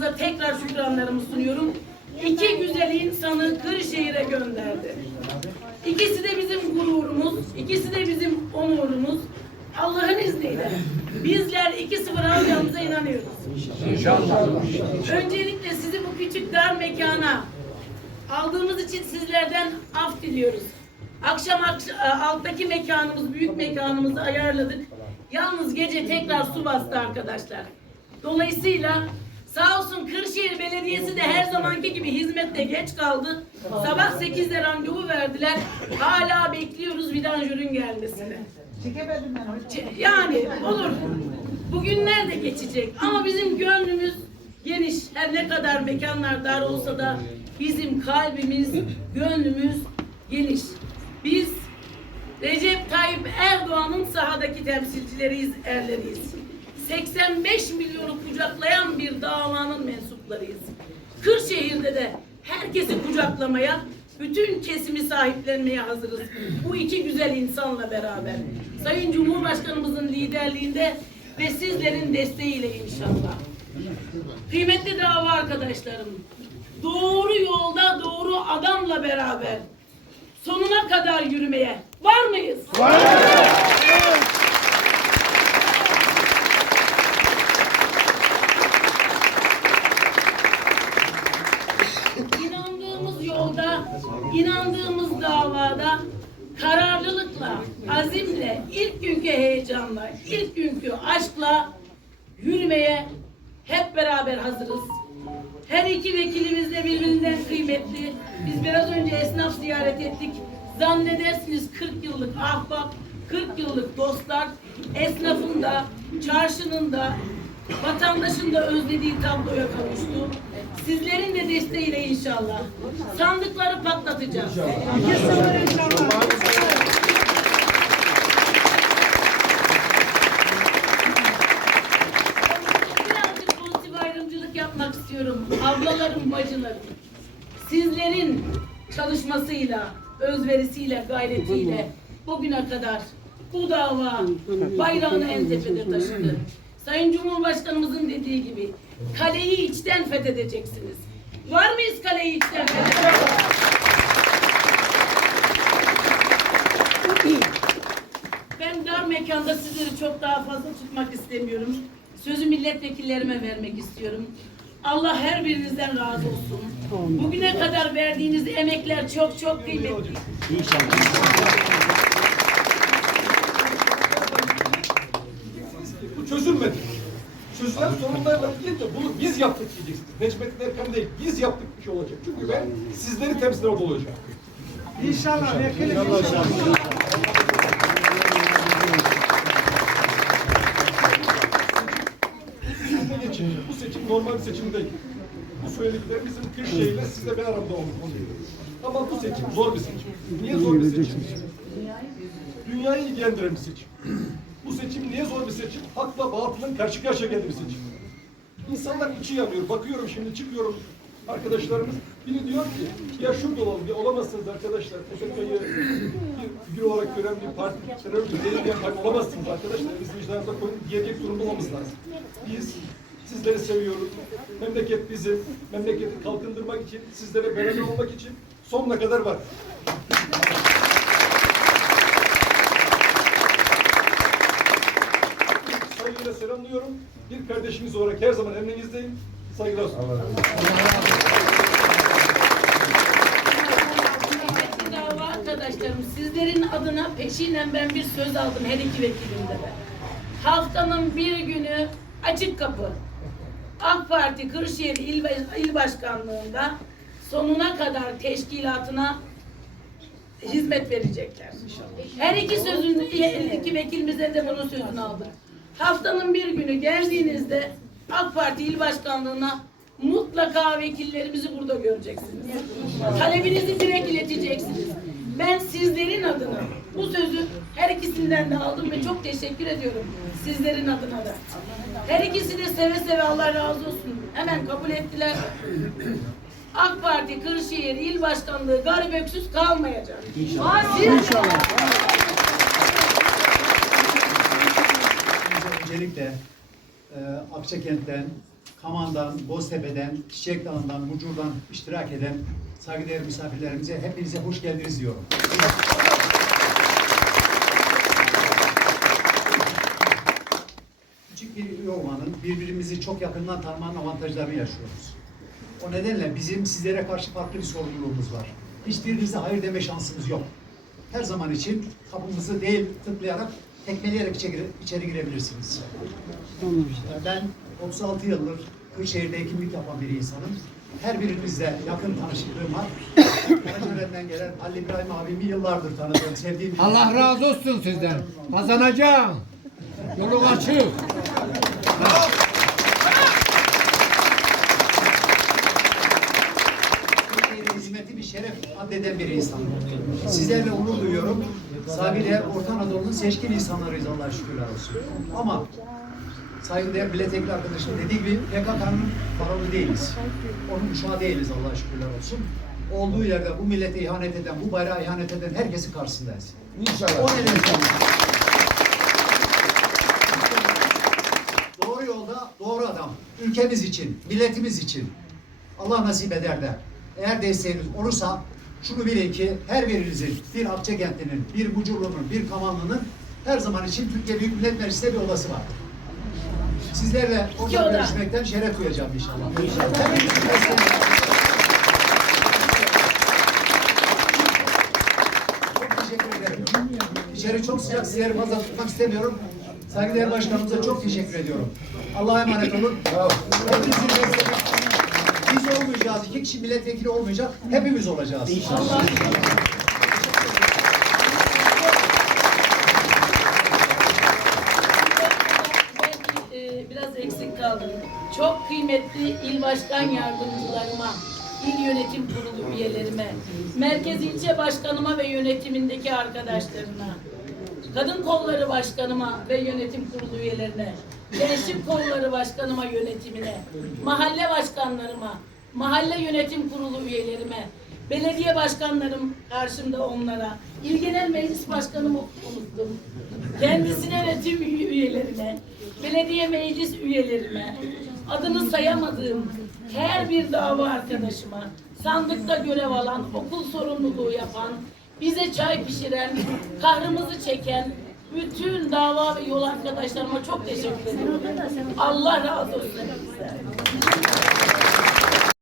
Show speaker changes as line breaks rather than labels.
Başkanımıza tekrar şükranlarımı sunuyorum. İki güzel insanı Kırşehir'e gönderdi. İkisi de bizim gururumuz, ikisi de bizim onurumuz. Allah'ın izniyle bizler 2-0 alacağımıza inanıyoruz. Öncelikle sizi bu küçük dar mekana aldığımız için sizlerden af diliyoruz. Akşam akş- alttaki mekanımız, büyük mekanımızı ayarladık. Yalnız gece tekrar su bastı arkadaşlar. Dolayısıyla sağ olsun Kırşehir Belediyesi de her zamanki gibi hizmette geç kaldı. Sabah 8'de randevu verdiler. Hala bekliyoruz vidanjörün gelmesini.
Çekemedim ben
Yani olur. Bugünler de geçecek ama bizim gönlümüz geniş. Her ne kadar mekanlar dar olsa da bizim kalbimiz, gönlümüz geniş. Biz Recep Tayyip Erdoğan'ın sahadaki temsilcileriyiz, erleriyiz. 85 milyonu kucaklayan davanın mensuplarıyız. Kırşehir'de de herkesi kucaklamaya, bütün kesimi sahiplenmeye hazırız. Bu iki güzel insanla beraber. Sayın Cumhurbaşkanımızın liderliğinde ve sizlerin desteğiyle inşallah. Kıymetli dava arkadaşlarım, doğru yolda doğru adamla beraber sonuna kadar yürümeye var mıyız? İnandığımız yürümeye hep beraber hazırız. Her iki vekilimiz de birbirinden kıymetli. Biz biraz önce esnaf ziyaret ettik. Zannedersiniz 40 yıllık ahbap, 40 yıllık dostlar esnafın da, çarşının da, vatandaşın da özlediği tabloya kavuştu. Sizlerin de desteğiyle inşallah sandıkları patlatacağız. Birazcık istiyorum. Ablalarım, bacılarım. Sizlerin çalışmasıyla, özverisiyle, gayretiyle bugüne kadar bu dava bayrağını en tepede taşıdı. Sayın Cumhurbaşkanımızın dediği gibi kaleyi içten fethedeceksiniz. Var mıyız kaleyi içten fethedecek? Ben dar mekanda sizleri çok daha fazla tutmak istemiyorum. Sözü milletvekillerime vermek istiyorum. Allah her birinizden razı olsun. Bugüne kadar verdiğiniz emekler çok çok kıymetli.
Bu çözülmedi. Çözülen sorunlarla ilgili de bunu biz yaptık diyeceksiniz. Necmettin Erkan değil, biz yaptık bir şey olacak. Çünkü ben sizleri temsil eden olacağım.
İnşallah inşallah.
Sizinle geçin. Bu seçim normal bir seçim değil. Bu söylediklerimizin Kırşehir'le sizle ben aramda olmuş. Ama bu seçim zor bir seçim. Niye zor bir seçim? Dünyayı ilgilendiren bir seçim. Bu seçim niye zor bir seçim? Hakla batılın karşı karşıya geldiği bir seçim. İnsanlar içi yanıyor. Bakıyorum şimdi çıkıyorum arkadaşlarımız. Biri diyor ki ya şurada olalım. Ya olamazsınız arkadaşlar. PKK'yı bir figür olarak gören bir parti, terör değil parti olamazsınız arkadaşlar. Biz vicdanımıza koyun diyecek durumda olmamız lazım. Biz sizleri seviyoruz. Memleket bizim. Memleketi kalkındırmak için, sizlere beraber olmak için sonuna kadar var. Saygıyla selamlıyorum. Bir kardeşiniz olarak her zaman emrinizdeyim. Saygılar sunuyorum.
Dava arkadaşlarım sizlerin adına peşinen ben bir söz aldım her iki vekilimde de. Haftanın bir günü açık kapı. AK Parti Kırşehir İl, İl Başkanlığı'nda sonuna kadar teşkilatına hizmet verecekler. Her iki sözün iki vekilimizden de bunun sözünü aldık. Haftanın bir günü geldiğinizde AK Parti İl Başkanlığı'na mutlaka vekillerimizi burada göreceksiniz. Talebinizi direkt ileteceksiniz. Ben sizlerin adına bu sözü her ikisinden de aldım ve çok teşekkür ediyorum sizlerin adına da. Her ikisi de seve seve Allah razı olsun. Hemen kabul ettiler. AK Parti Kırşehir İl Başkanlığı garip öksüz kalmayacak. İnşallah.
Öncelikle e, Akçakent'ten Kaman'dan, Boztepe'den, Çiçek Dağı'ndan, Mucur'dan iştirak eden saygıdeğer misafirlerimize hepinize hoş geldiniz diyorum. Küçük bir olmanın birbirimizi çok yakından tanımanın avantajlarını yaşıyoruz. O nedenle bizim sizlere karşı farklı bir sorumluluğumuz var. Hiçbirinize hayır deme şansımız yok. Her zaman için kapımızı değil tıklayarak tekmeleyerek içeri, içeri girebilirsiniz. Ben 36 yıldır Kırşehir'de hekimlik yapan bir insanım. Her birinizle yakın tanışıklığım var. Karacaören'den gelen Ali İbrahim abimi yıllardır tanıdığım, sevdiğim
Allah razı olsun sizden. Kazanacağım. Yolun açık.
Hizmeti bir şeref addeden bir insan. Sizlerle onur duyuyorum. Sabiler Orta Anadolu'nun seçkin insanlarıyız Allah'a şükürler olsun. Ama saygıdeğer milletvekili arkadaşım dediği gibi PKK'nın parolu değiliz. Onun uşağı değiliz Allah'a şükürler olsun. Olduğu yerde bu millete ihanet eden, bu bayrağa ihanet eden herkesin karşısındayız.
İnşallah.
O nedenle doğru yolda doğru adam. Ülkemiz için, milletimiz için. Allah nasip eder de. Eğer desteğiniz olursa şunu bilin ki her birinizin bir Akçakentli'nin, bir Bucurlu'nun, bir Kamanlı'nın her zaman için Türkiye Büyük Millet Meclisi'nde bir odası var. Sizlerle
İki
orada
oda.
görüşmekten şeref duyacağım inşallah. İnşallah. Çok teşekkür ederim. İçeri çok sıcak, sizleri fazla tutmak istemiyorum. Saygıdeğer başkanımıza çok teşekkür ediyorum. Allah'a emanet olun. Hepinizin desteği. Biz olmayacağız, iki kişi milletvekili olmayacak, hepimiz olacağız.
Allah Belki e, biraz eksik kaldım. Çok kıymetli il başkan yardımcılarıma, il yönetim kurulu üyelerime, merkez ilçe başkanıma ve yönetimindeki arkadaşlarına, kadın kolları başkanıma ve yönetim kurulu üyelerine, gençlik kolları başkanıma yönetimine, mahalle başkanlarıma, mahalle yönetim kurulu üyelerime, belediye başkanlarım karşımda onlara, il genel meclis başkanımı unuttum. Kendisine ve tüm üye- üyelerine, belediye meclis üyelerime, adını sayamadığım her bir dava arkadaşıma, sandıkta görev alan, okul sorumluluğu yapan, bize çay pişiren, kahrımızı çeken, bütün dava ve yol arkadaşlarıma çok teşekkür ederim. Allah razı olsun.